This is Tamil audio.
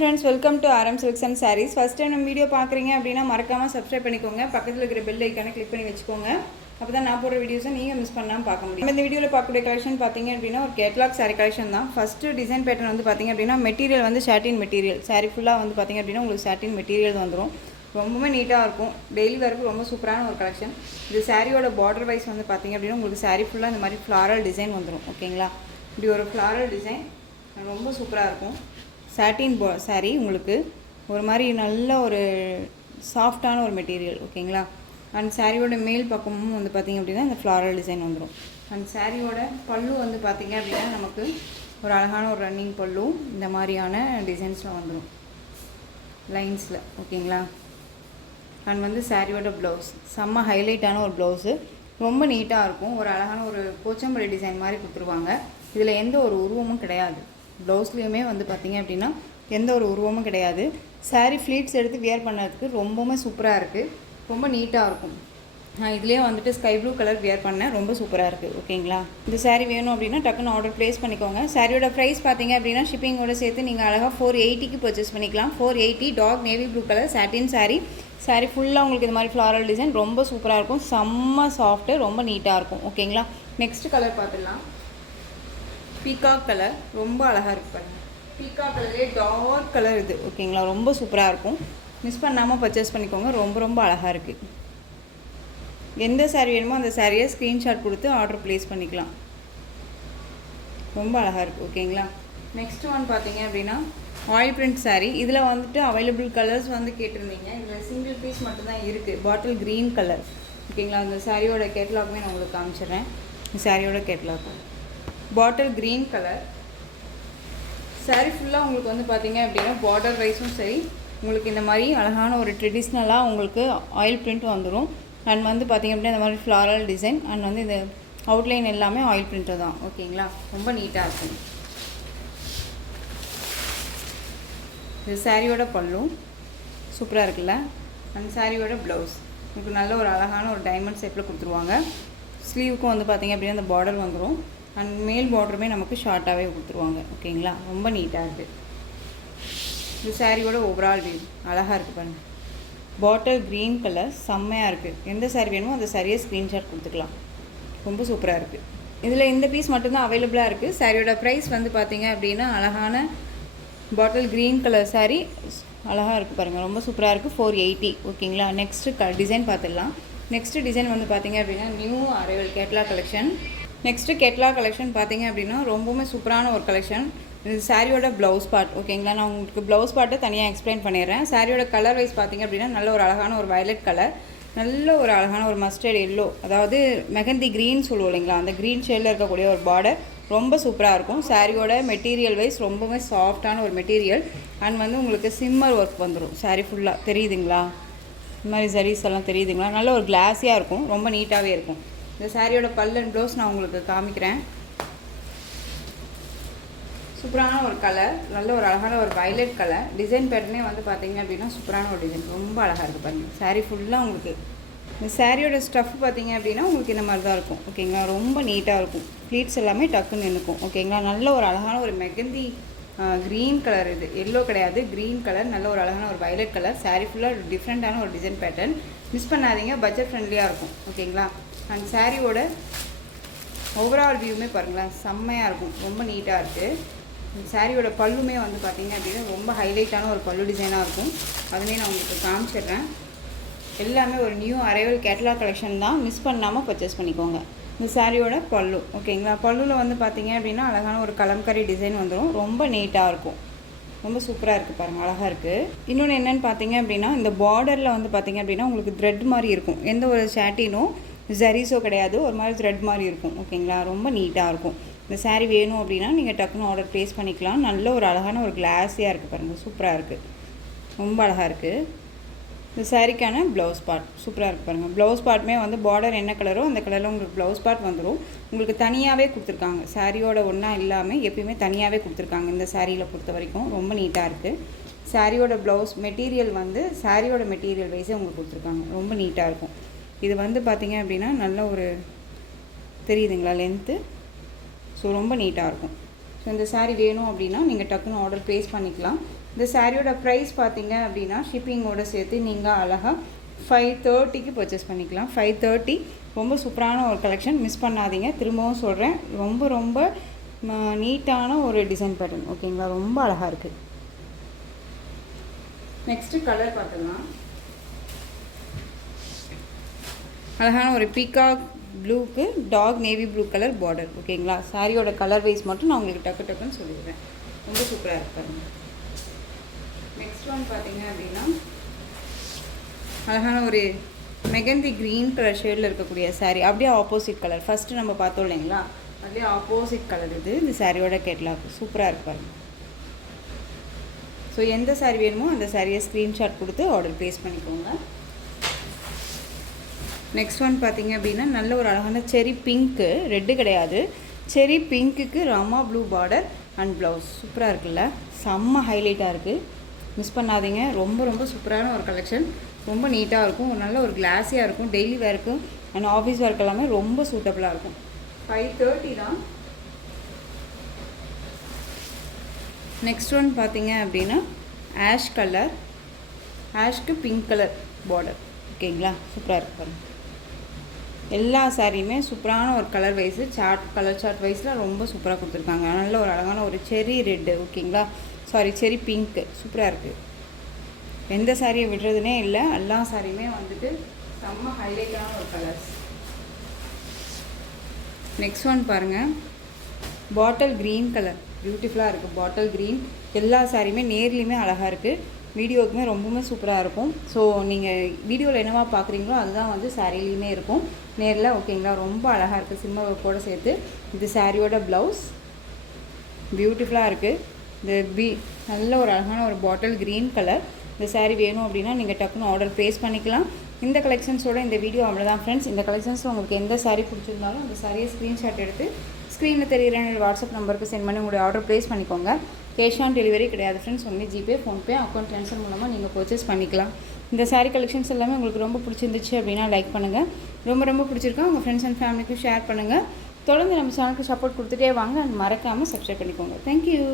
friends, welcome to RM Silks and Sarees. First time நம்ம வீடியோ பார்க்குறீங்க அப்படின்னா மறக்காமல் சப்ஸ்கிரைப் பண்ணிக்கோங்க. பக்கத்தில் இருக்கிற பெல் ஐக்கானை கிளிக் பண்ணி வச்சுக்கோங்க. அப்போ தான் நான் போடுற வீடியோஸை நீங்கள் மிஸ் பண்ணாமல் பார்க்க முடியும். நம்ம இந்த வீடியோவில் பார்க்கக்கூடிய கலெக்ஷன் பார்த்தீங்க அப்படின்னா ஒரு கேட்லாக் சாரீ கலெக்ஷன் தான். ஃபஸ்ட்டு டிசைன் பேட்டர்ன் வந்து பார்த்தீங்க அப்படின்னா மெட்டீரியல் வந்து சாட்டின் மெட்டீரியல். சாரீ ஃபுல்லாக வந்து பார்த்தீங்க அப்படின்னா உங்களுக்கு சாட்டின் மெட்டீரியல் வந்துடும். ரொம்பவே நீட்டாக இருக்கும். டெய்லி வேருக்கு ரொம்ப சூப்பரான ஒரு கலெக்ஷன். இது சாரியோட பார்டர் வைஸ் வந்து பார்த்தீங்க அப்படின்னா உங்களுக்கு சாரீ ஃபுல்லாக இந்த மாதிரி ஃப்ளாரல் டிசைன் வந்துடும். ஓகேங்களா, இப்படி ஒரு ஃப்ளாரல் டிசைன் ரொம்ப சூப்பராக இருக்கும். சாட்டின் சாரீ உங்களுக்கு ஒரு மாதிரி நல்ல ஒரு சாஃப்டான ஒரு மெட்டீரியல். ஓகேங்களா, அண்ட் சாரியோட மேல் பக்கமும் வந்து பார்த்திங்க அப்படின்னா இந்த ஃப்ளாரல் டிசைன் வந்துடும். அண்ட் சாரியோட பல்லு வந்து பார்த்திங்க அப்படின்னா நமக்கு ஒரு அழகான ஒரு ரன்னிங் பல்லு இந்த மாதிரியான டிசைன்ஸில் வந்துடும் லைன்ஸில். ஓகேங்களா, அண்ட் வந்து சாரியோட ப்ளவுஸ் செம்ம ஹைலைட்டான ஒரு ப்ளவுஸு, ரொம்ப நீட்டாக இருக்கும். ஒரு அழகான ஒரு போச்சம்பள்ளி டிசைன் மாதிரி கொடுத்துருவாங்க. இதில் எந்த ஒரு உருவமும் கிடையாது. ப்ளவுஸ்லேயுமே வந்து பார்த்திங்க அப்படின்னா எந்த ஒரு உருவமும் கிடையாது. சாரீ ஃப்ளீட்ஸ் எடுத்து வியர் பண்ணுறதுக்கு ரொம்பவுமே சூப்பராக இருக்குது. ரொம்ப நீட்டாக இருக்கும். நான் இதுலேயே வந்துட்டு ஸ்கை ப்ளூ கலர் வியர் பண்ணேன், ரொம்ப சூப்பராக இருக்குது. ஓகேங்களா, இந்த சாரீ வேணும் அப்படின்னா டக்குன்னு ஆர்டர் ப்ளேஸ் பண்ணிக்கோங்க. சாரியோட ப்ரைஸ் பார்த்தீங்க அப்படின்னா ஷிப்பிங்கோட சேர்த்து நீங்கள் அழகாக 480க்கு பர்ச்சேஸ் பண்ணிக்கலாம். 480 டார்க் நேவி ப்ளூ கலர் சாட்டின் சாரீ. சாரீ ஃபுல்லாக உங்களுக்கு இது மாதிரி ஃப்ளாரல் டிசைன் ரொம்ப சூப்பராக இருக்கும். செம்ம சாஃப்ட்டு, ரொம்ப நீட்டாக இருக்கும். ஓகேங்களா, நெக்ஸ்ட் கலர் பார்த்துடலாம். பீகாக் கலர் ரொம்ப அழகாக இருக்குது பாருங்கள். பீகாக் கலரே டார்க் கலர் இது. ஓகேங்களா, ரொம்ப சூப்பராக இருக்கும். மிஸ் பண்ணாமல் பர்ச்சேஸ் பண்ணிக்கோங்க. ரொம்ப ரொம்ப அழகாக இருக்குது. எந்த சாரீ வேணுமோ அந்த சாரியை ஸ்க்ரீன்ஷாட் கொடுத்து ஆர்டர் ப்ளேஸ் பண்ணிக்கலாம். ரொம்ப அழகாக இருக்குது. ஓகேங்களா, நெக்ஸ்ட் ஒன் பார்த்தீங்க அப்படின்னா ஆயில் பிரிண்ட் சாரீ. இதில் வந்துட்டு அவைலபிள் கலர்ஸ் வந்து கேட்டிருந்தீங்க. இதில் சிங்கிள் பீஸ் மட்டும்தான் இருக்குது. Bottle green colour. ஓகேங்களா, அந்த சாரியோட கேட்லாக்குமே நான் உங்களுக்கு காமிச்சிடுறேன். இந்த சாரியோட catalogue bottle green colour. Sari ஃபுல்லாக உங்களுக்கு வந்து பார்த்தீங்க அப்படின்னா பார்டர் வைஸும் சரி உங்களுக்கு இந்த மாதிரி அழகான ஒரு ட்ரெடிஷ்னலாக உங்களுக்கு ஆயில் பிரிண்ட் வந்துடும். அண்ட் வந்து பார்த்திங்க அப்படின்னா இந்த மாதிரி ஃப்ளாரல் டிசைன் அண்ட் வந்து இந்த அவுட்லைன் எல்லாமே ஆயில் பிரிண்ட்டு தான். ஓகேங்களா, ரொம்ப நீட்டாக இருக்கும். இது சாரியோட பல்லு சூப்பராக இருக்குல்ல. அந்த சாரியோட ப்ளவுஸ் உங்களுக்கு நல்ல ஒரு அழகான ஒரு டைமண்ட் ஷேப்பில் கொடுத்துருவாங்க. ஸ்லீவுக்கும் வந்து பார்த்திங்க அப்படின்னா அந்த பார்டர் வந்துடும். அண்ட் மேல் பார்டருமே நமக்கு ஷார்ட்டாகவே கொடுத்துருவாங்க. ஓகேங்களா, ரொம்ப நீட்டாக இருக்குது. இது சாரியோட ஓவரால் வியூ அழகாக இருக்குது பாருங்கள். பாட்டில் க்ரீன் கலர் செம்மையாக இருக்குது. எந்த சாரீ வேணுமோ அந்த சாரியை ஸ்க்ரீன்ஷாட் கொடுத்துக்கலாம். ரொம்ப சூப்பராக இருக்குது. இதில் இந்த பீஸ் மட்டும்தான் அவைலபிளாக இருக்குது. சாரியோட ப்ரைஸ் வந்து பார்த்திங்க அப்படின்னா அழகான பாட்டில் க்ரீன் கலர் சாரீ அழகாக இருக்குது பாருங்கள். ரொம்ப சூப்பராக இருக்குது. 480. ஓகேங்களா, நெக்ஸ்ட்டு டிசைன் பார்த்துடலாம். நெக்ஸ்ட்டு டிசைன் வந்து பார்த்திங்க அப்படின்னா new arrival catalogue collection. Next catalogue collection பார்த்திங்க அப்படின்னா ரொம்பவுமே சூப்பரான ஒரு கலெக்ஷன். இது சாரியோட ப்ளவுஸ் பார்ட். ஓகேங்களா, நான் உங்களுக்கு ப்ளவுஸ் பார்ட்டை தனியாக எக்ஸ்பிளைன் பண்ணிடுறேன். சாரியோட கலர் வைஸ் பார்த்திங்க அப்படின்னா நல்ல ஒரு அழகான ஒரு வயலட் கலர், நல்ல ஒரு அழகான ஒரு மஸ்டர்ட் எல்லோ, அதாவது மெகந்தி க்ரீன் சொல்லுவோம் இல்லைங்களா, அந்த க்ரீன் ஷேடில் இருக்கக்கூடிய ஒரு பார்டர் ரொம்ப சூப்பராக இருக்கும். சாரியோட மெட்டீரியல் வைஸ் ரொம்பவே சாஃப்டான ஒரு மெட்டீரியல். அண்ட் வந்து உங்களுக்கு சிம்மர் ஒர்க் வந்துடும். சாரீ ஃபுல்லாக தெரியுதுங்களா, இந்த மாதிரி ஜரீஸ் எல்லாம் தெரியுதுங்களா, நல்ல ஒரு கிளாஸியாக இருக்கும். ரொம்ப நீட்டாகவே இருக்கும். இந்த சாரியோட பல் அண்ட் ப்ளவுஸ் நான் உங்களுக்கு காமிக்கிறேன். சூப்பரான ஒரு கலர், நல்ல ஒரு அழகான ஒரு வயலட் கலர். டிசைன் பேட்டர்னே வந்து பார்த்திங்க அப்படின்னா சூப்பரான ஒரு டிசைன், ரொம்ப அழகாக இருக்குது பாருங்கள். சாரீ ஃபுல்லாக உங்களுக்கு இந்த சாரியோட ஸ்டஃப் பார்த்திங்க அப்படின்னா உங்களுக்கு இந்த மாதிரி தான் இருக்கும். ஓகேங்களா, ரொம்ப நீட்டாக இருக்கும். ப்ளீட்ஸ் எல்லாமே டக்குன்னு நின்றுக்கும். ஓகேங்களா, நல்ல ஒரு அழகான ஒரு மெகந்தி க்ரீன் கலர். இது எல்லோ கிடையாது, க்ரீன் கலர். நல்ல ஒரு அழகான ஒரு வயலட் கலர். சாரீ ஃபுல்லாக டிஃப்ரெண்ட்டான ஒரு டிசைன் பேட்டர்ன். மிஸ் பண்ணாதீங்க, பட்ஜெட் ஃப்ரெண்ட்லியாக இருக்கும். ஓகேங்களா, அண்ட் சாரியோட ஓவரால் வியூமே பாருங்களேன், செம்மையாக இருக்கும். ரொம்ப நீட்டாக இருக்குது. சாரியோட பல்லுமே வந்து பார்த்திங்க அப்படின்னா ரொம்ப ஹைலைட்டான ஒரு பல்லு டிசைனாக இருக்கும். அதுவே நான் உங்களுக்கு காமிச்சிடுறேன். எல்லாமே ஒரு நியூ அரைவல் கேட்லாக் கலெக்ஷன் தான். மிஸ் பண்ணாமல் பர்ச்சேஸ் பண்ணிக்கோங்க. இந்த சாரியோட பல்லு. ஓகேங்களா, பல்லுவில் வந்து பார்த்திங்க அப்படின்னா அழகான ஒரு கலம்கரி டிசைன் வந்துடும். ரொம்ப நீட்டாக இருக்கும். ரொம்ப சூப்பராக இருக்குது பாருங்கள், அழகாக இருக்குது. இன்னொன்று என்னென்னு பார்த்தீங்க அப்படின்னா இந்த பார்டரில் வந்து பார்த்திங்க அப்படின்னா உங்களுக்கு த்ரெட் மாதிரி இருக்கும். எந்த ஒரு சாட்டினும் ஜரீஸோ கிடையாது, ஒரு மாதிரி த்ரெட் மாதிரி இருக்கும். ஓகேங்களா, ரொம்ப நீட்டாக இருக்கும். இந்த சாரீ வேணும் அப்படின்னா நீங்கள் டக்குன்னு ஆர்டர் ப்ளேஸ் பண்ணிக்கலாம். நல்ல ஒரு அழகான ஒரு கிளாஸியாக இருக்குது பாருங்கள், சூப்பராக இருக்குது. ரொம்ப அழகாக இருக்குது. இந்த சாரீக்கான ப்ளவுஸ் பார்ட் சூப்பராக இருக்குது பாருங்கள். ப்ளவுஸ் பார்ட்டுமே வந்து பார்டர் என்ன கலரோ அந்த கலரில் உங்களுக்கு ப்ளவுஸ் பார்ட் வந்துடும். உங்களுக்கு தனியாகவே கொடுத்துருக்காங்க. சாரியோட ஒன்றா இல்லாமல் எப்பயுமே தனியாகவே கொடுத்துருக்காங்க. இந்த சாரியில் பொறுத்த வரைக்கும் ரொம்ப நீட்டாக இருக்குது. சாரியோட ப்ளவுஸ் மெட்டீரியல் வந்து சாரியோட மெட்டீரியல் வைஸே உங்களுக்கு கொடுத்துருக்காங்க. ரொம்ப நீட்டாக இருக்கும். இது வந்து பார்த்திங்க அப்படின்னா நல்ல ஒரு தெரியுதுங்களா லென்த்து. ஸோ ரொம்ப நீட்டாக இருக்கும். ஸோ இந்த சாரீ வேணும் அப்படின்னா நீங்கள் டக்குன்னு ஆர்டர் ப்ளேஸ் பண்ணிக்கலாம். இந்த சாரியோட ப்ரைஸ் பார்த்தீங்க அப்படின்னா ஷிப்பிங்கோடு சேர்த்து நீங்கள் அழகாக 530க்கு பர்ச்சேஸ் பண்ணிக்கலாம். 530 ரொம்ப சூப்பரான ஒரு கலெக்ஷன், மிஸ் பண்ணாதீங்க. திரும்பவும் சொல்கிறேன், ரொம்ப ரொம்ப நீட்டான ஒரு டிசைன் பேட்டர்ன். ஓகேங்களா, ரொம்ப அழகாக இருக்குது. நெக்ஸ்ட்டு கலர் பார்த்துக்கலாம். அழகான ஒரு பீகாக் ப்ளூக்கு dark navy blue colour border. ஓகேங்களா, சாரியோட கலர் வைஸ் மட்டும் நான் உங்களுக்கு டக்கு டக்குன்னு சொல்லிடுறேன். ரொம்ப சூப்பராக இருப்பாருங்க. நெக்ஸ்ட் ஒன் பார்த்தீங்க அப்படின்னா அழகான ஒரு மெகந்தி க்ரீன் கலர் ஷேடில் இருக்கக்கூடிய சாரீ. அப்படியே ஆப்போசிட் கலர் ஃபஸ்ட்டு நம்ம பார்த்தோம் இல்லைங்களா, அப்படியே ஆப்போசிட் கலர் இது. இந்த சாரியோட கேட்லாக் சூப்பராக இருப்பாருங்க. ஸோ எந்த சாரீ வேணுமோ அந்த சாரியை ஸ்க்ரீன்ஷாட் கொடுத்து ஆர்டர் ப்ளேஸ் பண்ணிக்கோங்க. நெக்ஸ்ட் ஒன் பார்த்தீங்க அப்படின்னா நல்ல ஒரு அழகான செரி பிங்க்கு, ரெட்டு கிடையாது, செரி பிங்க்குக்கு Rama blue border and blouse. சூப்பராக இருக்குல்ல, செம்ம ஹைலைட்டாக இருக்குது, மிஸ் பண்ணாதீங்க. ரொம்ப ரொம்ப சூப்பரான ஒரு கலெக்ஷன், ரொம்ப நீட்டாக இருக்கும், நல்ல ஒரு கிளாஸியாக இருக்கும், டெய்லி வேர்க்கும் அண்ட் ஆஃபீஸ் ஒர்க் எல்லாமே ரொம்ப சூட்டபுளாக இருக்கும். 530 தான். நெக்ஸ்ட் ஒன் பார்த்தீங்க அப்படின்னா ஆஷ் கலர், ஆஷ்க்கு பிங்க் கலர் பார்டர். ஓகேங்களா, சூப்பராக இருக்கும். எல்லா சாரியுமே சூப்பரான ஒரு கலர் வைஸு கலர் சார்ட் வைஸில் ரொம்ப சூப்பராக கொடுத்துருக்காங்க. நல்ல ஒரு அழகான ஒரு செரி ரெட்டு, ஓகேங்களா, சாரி செரி பிங்க்கு, சூப்பராக இருக்குது. எந்த சாரியை விடுறதுனே இல்லை, எல்லா சாரியுமே வந்துட்டு செம்ம ஹைலைட்டான ஒரு கலர்ஸ். நெக்ஸ்ட் ஒன் பாருங்கள், பாட்டில் க்ரீன் கலர், பியூட்டிஃபுல்லாக இருக்குது. பாட்டில் க்ரீன் எல்லா சாரியுமே நேர்லேயுமே அழகாக இருக்குது, வீடியோவுக்குமே ரொம்பவுமே சூப்பராக இருக்கும். ஸோ நீங்கள் வீடியோவில் என்னவா பார்க்குறீங்களோ அதுதான் வந்து சாரிலையுமே இருக்கும் நேரில். ஓகேங்களா, ரொம்ப அழகாக இருக்குது, சிம்ம ஒர்க்கோடு சேர்த்து. இது சாரியோட ப்ளவுஸ் பியூட்டிஃபுல்லாக இருக்குது. இந்த நல்ல ஒரு அழகான ஒரு பாட்டில் க்ரீன் கலர். இந்த சாரீ வேணும் அப்படின்னா நீங்கள் டக்குன்னு ஆர்டர் ப்ளேஸ் பண்ணிக்கலாம். இந்த கலெக்ஷன்ஸோட இந்த வீடியோ அவ்வளோதான் ஃப்ரெண்ட்ஸ். இந்த கலெக்ஷன்ஸில் உங்களுக்கு எந்த சாரீ பிடிச்சிருந்தாலும் அந்த சாரியை ஸ்க்ரீன்ஷாட் எடுத்து ஸ்க்ரீனில் தெரிகிற என்னோடய வாட்ஸ்அப் நம்பருக்கு சென்ட் பண்ணி உங்களுடைய ஆர்டர் ப்ளேஸ் பண்ணிக்கோங்க. கேஷ் ஆன் டெலிவரி கிடையாது friends, only GPay, PhonePe, account transfer மூலமாக நீங்கள் பர்ச்சேஸ் பண்ணிக்கலாம். இந்த சாரீ கலெக்ஷன்ஸ் எல்லாமே உங்களுக்கு ரொம்ப பிடிச்சிருந்துச்சு அப்படின்னா லைக் பண்ணுங்கள். ரொம்ப ரொம்ப பிடிச்சிருக்கா உங்கள் ஃப்ரெண்ட்ஸ் அண்ட் ஃபேமிலிக்கும் ஷேர் பண்ணுங்கள். தொடர்ந்து நம்ம சேனலுக்கு சப்போர்ட் கொடுத்துட்டே வாங்க அண்ட் மறக்காமல் சப்ஸ்கிரைப் பண்ணிக்கோங்க. தேங்க்யூ.